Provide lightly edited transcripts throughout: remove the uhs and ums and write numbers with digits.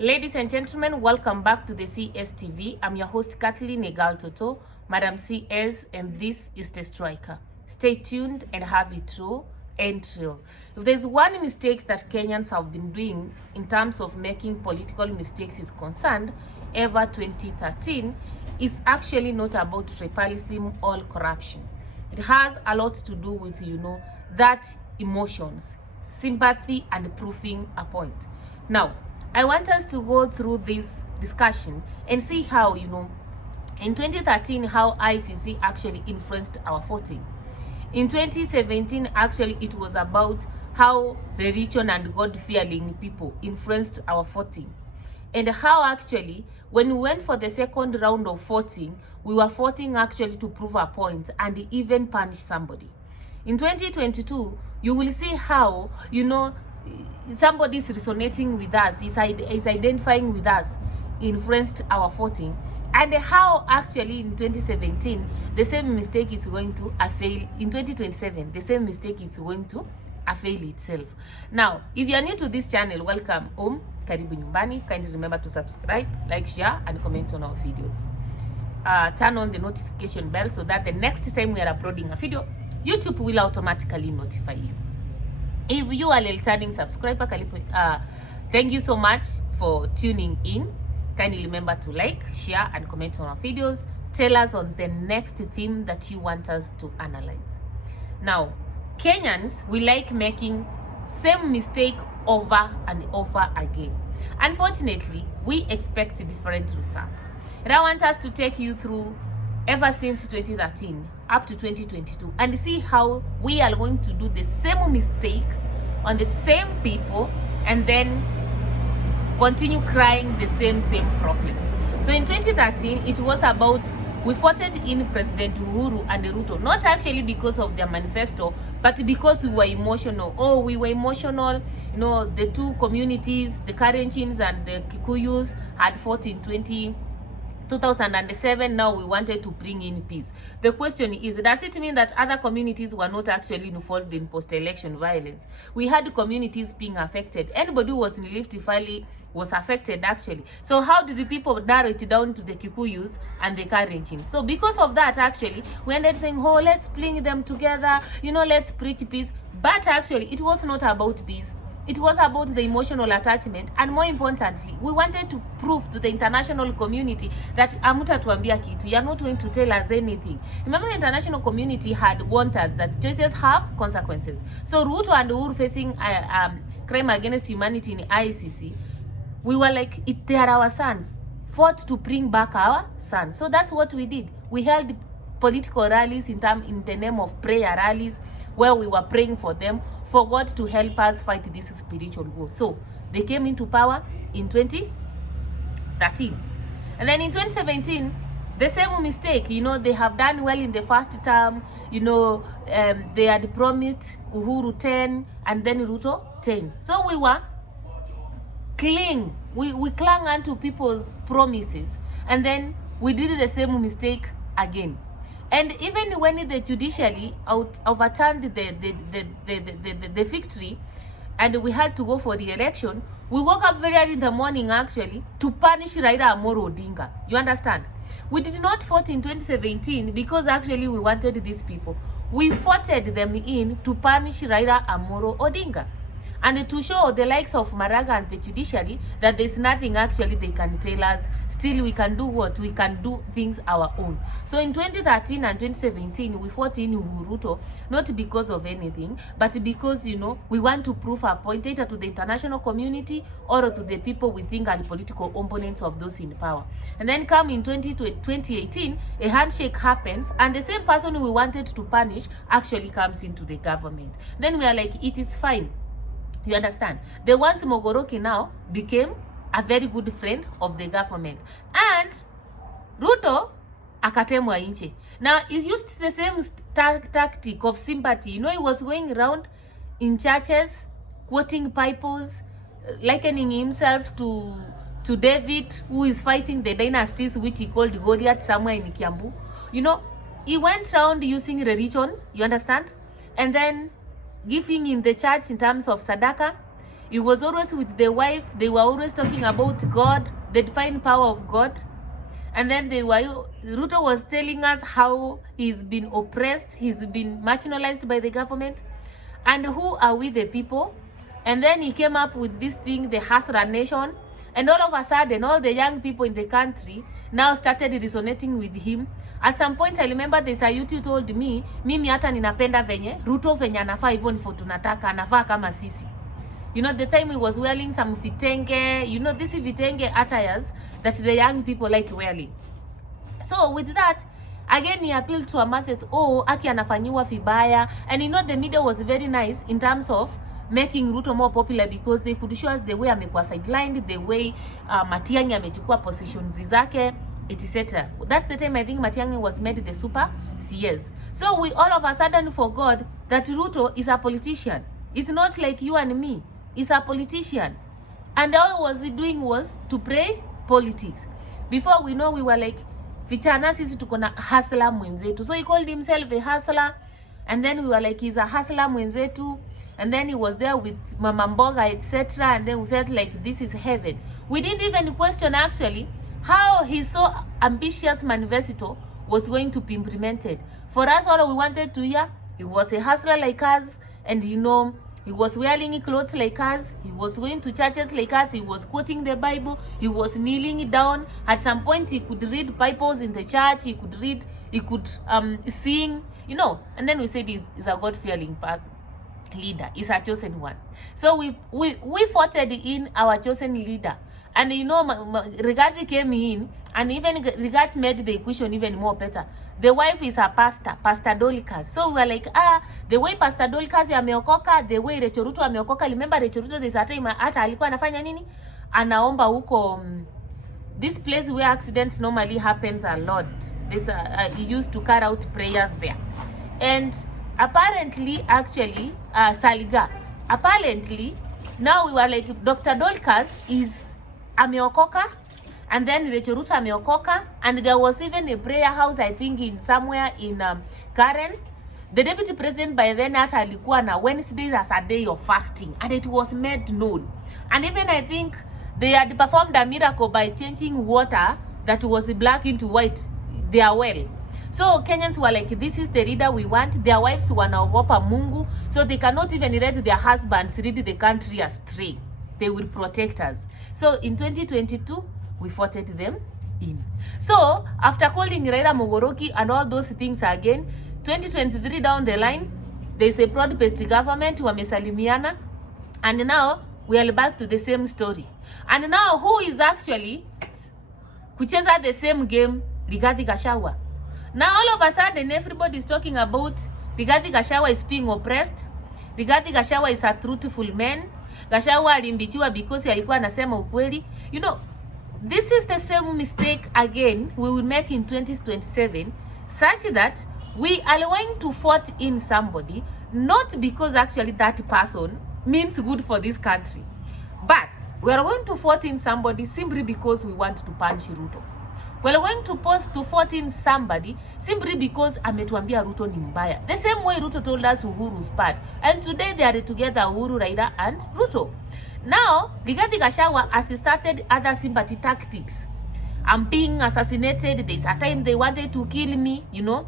Ladies and gentlemen, welcome back to the CSTV. I'm your host, Kathleen Egal Toto, Madam CS, and this is The Striker. Stay tuned and have it true and real. If there's one mistake that Kenyans have been doing in terms of making political mistakes is concerned, ever 2013 is actually not about tribalism or corruption. It has a lot to do with, that emotions, sympathy, and proving a point. Now, I want us to go through this discussion and see how, in 2013, how ICC actually influenced our voting. In 2017, actually, it was about how religion and God-fearing people influenced our voting. And how actually, when we went for the second round of voting, we were voting actually to prove a point and even punish somebody. In 2022, you will see how, somebody is resonating with us, is identifying with us, influenced our voting, and how actually in 2017 the same mistake is going to fail. In 2027 the same mistake is going to fail itself. Now, if you are new to this channel, welcome home, karibu nyumbani. Kindly remember to subscribe, like, share, and comment on our videos. Turn on the notification bell so that the next time we are uploading a video, YouTube will automatically notify you. If you are a returning subscriber, thank you so much for tuning in. Kindly remember to like, share, and comment on our videos. Tell us on the next theme that you want us to analyze. Now, Kenyans, we like making same mistake over and over again. Unfortunately, we expect different results. And I want us to take you through ever since 2013 up to 2022 and see how we are going to do the same mistake on the same people and then continue crying the same problem. So in 2013, it was about, we voted in President Uhuru and Ruto, not actually because of their manifesto, but because we were emotional. We were emotional. The two communities, the Karenchins and the Kikuyus, had fought in 2007. Now we wanted to bring in peace. The question is, does it mean that other communities were not actually involved in post-election violence? We had communities being affected. Anybody who was in Rift Valley was affected actually. So how did the people narrow it down to the Kikuyus and the Karenchins? So because of that, actually, we ended saying, let's bring them together, let's preach peace. But actually, it was not about peace. It was about the emotional attachment, and more importantly, we wanted to prove to the international community that amutatuambia kitu, you are not going to tell us anything. Remember, the international community had warned us that choices have consequences. So Ruto and Uhuru facing crime against humanity in ICC, we were like, they are our sons, fought to bring back our sons. So that's what we did. We held political rallies in the name of prayer rallies, where we were praying for them, for God to help us fight this spiritual war. So they came into power in 2013. And then in 2017, the same mistake, they have done well in the first term. They had promised Uhuru 10 and then Ruto 10. So we were we clung onto people's promises, and then we did the same mistake again. And even when the judiciary overturned the victory and we had to go for the election, we woke up very early in the morning actually to punish Raila Amolo Odinga. You understand? We did not vote in 2017 because actually we wanted these people. We voted them in to punish Raila Amolo Odinga, and to show the likes of Maraga and the judiciary that there's nothing actually they can tell us. Still, we can do what? We can do things our own. So in 2013 and 2017, we fought in Ruto, not because of anything, but because, we want to prove our point either to the international community or to the people we think are the political opponents of those in power. And then come in 2018, a handshake happens, and the same person we wanted to punish actually comes into the government. Then we are like, it is fine. You understand? The ones Mogoroki now became a very good friend of the government. And Ruto akatemwa inche. Now, he used the same tactic of sympathy. He was going around in churches, quoting Bibles, likening himself to David, who is fighting the dynasties, which he called Goliath somewhere in Kiambu. He went around using religion, you understand? And then giving in the church in terms of sadaka. He was always with the wife. They were always talking about God, the divine power of God. And then Ruto was telling us how he's been oppressed, he's been marginalized by the government. And who are we, the people? And then he came up with this thing, the Hustler Nation. And all of a sudden, all the young people in the country now started resonating with him. At some point, I remember there's a youth who told me, mimi hata ninapenda venye Ruto venye anafaa hivyo ndivyo tunataka, anafaa kama sisi. You know, the time he was wearing some vitenge, you know, this vitenge attires that the young people like wearing. So with that, again, he appealed to a masses, oh, aki anafanyiwa vibaya. And you know, the media was very nice in terms of making Ruto more popular because they could show us the way amekuwa sidelined, the way Matiang'i amechukua positions zake, etc. That's the time I think Matiang'i was made the super CS. So we all of a sudden forgot that Ruto is a politician. It's not like you and me. He's a politician. And all he was doing was to play politics. Before we know, we were like, Vichana sisi tuko na hustler mwenzetu. So he called himself a hustler. And then we were like, he's a hustler mwenzetu. And then he was there with Mama Mboga, etc. And then we felt like this is heaven. We didn't even question actually how his so ambitious manifesto was going to be implemented. For us, all we wanted to hear, he was a hustler like us. And you know, he was wearing clothes like us. He was going to churches like us. He was quoting the Bible. He was kneeling down. At some point, he could read Bibles in the church. He could read, he could sing, you know. And then we said he's a God-fearing leader. He's a chosen one. So we voted in our chosen leader. And you know, Rigathi came in, and even Rigathi made the equation even more better. The wife is a pastor, Pastor Dorcas. So we were like, the way Pastor Dorcas ameokoka, the way Rachel Ruto ameokoka. Remember Rachel Ruto, there's a time hata alikuwa anafanya nini? Anaomba huko, this place where accidents normally happens a lot. This he used to carry out prayers there. And apparently, actually, Saliga, apparently, now we were like, Dr. Dorcas is ameokoka, and then Rachel Ruto ameokoka, and there was even a prayer house, I think, in somewhere in Karen. The deputy president by then hata alikuwa na Wednesdays as a day of fasting, and it was made known. And even I think they had performed a miracle by changing water that was black into white, their well. So Kenyans were like, this is the leader we want. Their wives wanaogopa Mungu, so they cannot even let their husbands lead the country astray. They will protect us. So in 2022, we voted them in. So after calling Raila Mogoroki and all those things again, 2023 down the line, there's a broad-based government, wamesalimiana, and now we are back to the same story. And now who is actually kucheza the same game? Rigathi Gachagua. Now all of a sudden everybody is talking about Rigathi Gachagua is being oppressed. Rigathi Gachagua is a truthful man. Gachagua alimbichiwa because alikuwa anasema ukweli. You know, this is the same mistake again we will make in 2027, such that we are going to vote in somebody not because actually that person means good for this country, but we are going to vote in somebody simply because we want to punish Ruto. We are going to vote in somebody simply because ametuambia Ruto ni mbaya. The same way Ruto told us Uhuru's bad. And today they are together, Uhuru, Raila and Ruto. Now, Rigathi Gachagua has started other sympathy tactics. I'm being assassinated. There's a time they wanted to kill me, you know.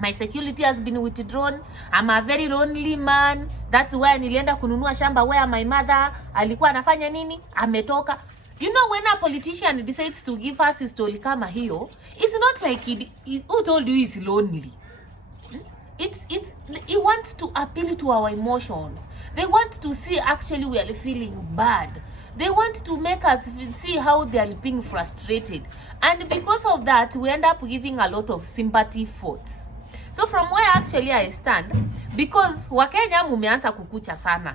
My security has been withdrawn. I'm a very lonely man. That's why nilienda kununua shamba where my mother alikuwa anafanya nini? Ametoka. You know, when a politician decides to give us a story kama hiyo, it's not like who told you he's lonely. He wants to appeal to our emotions. They want to see actually we are feeling bad. They want to make us see how they are being frustrated. And because of that, we end up giving a lot of sympathy votes. So from where actually I stand, because Wakenya mumeanza kukucha sana.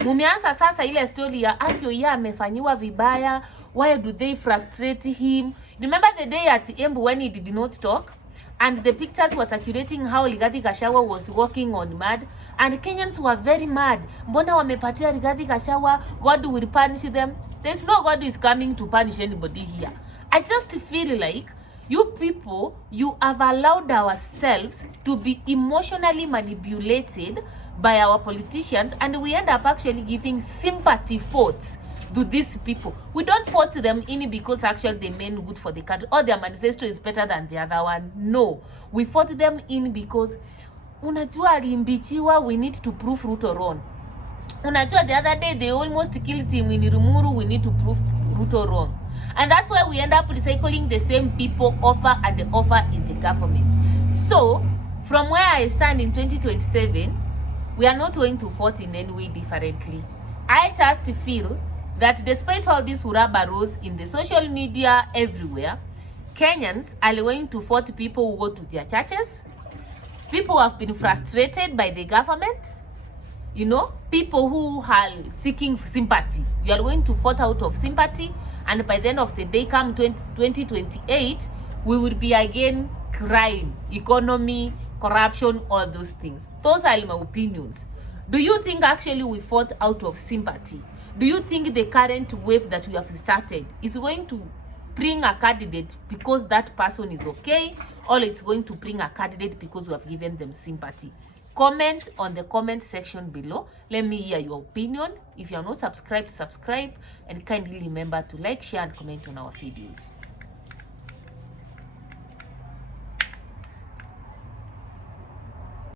Mumeanza sasa ile story ya Akio ya amefanyiwa vibaya. Why do they frustrate him? Remember the day at Embu when he did not talk? And the pictures were circulating how Rigathi Gachagua was walking on mud. And Kenyans were very mad. Mbona wamepatia Rigathi Gachagua? God will punish them. There's no God who is coming to punish anybody here. I just feel like you people, you have allowed ourselves to be emotionally manipulated by our politicians, and we end up actually giving sympathy votes to these people. We don't vote them in because actually they mean good for the country or their manifesto is better than the other one. No, we vote them in because unajua alimbichiwa, we need to prove Ruto wrong. Unajua the other day they almost killed him in Rumuru, we need to prove Ruto wrong. And that's why we end up recycling the same people over and over in the government. So from where I stand in 2027, we are not going to vote in any way differently. I just feel that despite all these hurabaros in the social media everywhere, Kenyans are going to vote people who go to their churches, people who have been frustrated by the government, you know, people who are seeking sympathy. We are going to vote out of sympathy, and by the end of the day, come 2028, we will be again crime, economy, corruption, all those things. Those are my opinions. Do you think actually we fought out of sympathy? Do you think the current wave that we have started is going to bring a candidate because that person is okay, or it's going to bring a candidate because we have given them sympathy? Comment on the comment section below. Let me hear your opinion. If you are not subscribed, subscribe, and kindly remember to like, share, and comment on our videos.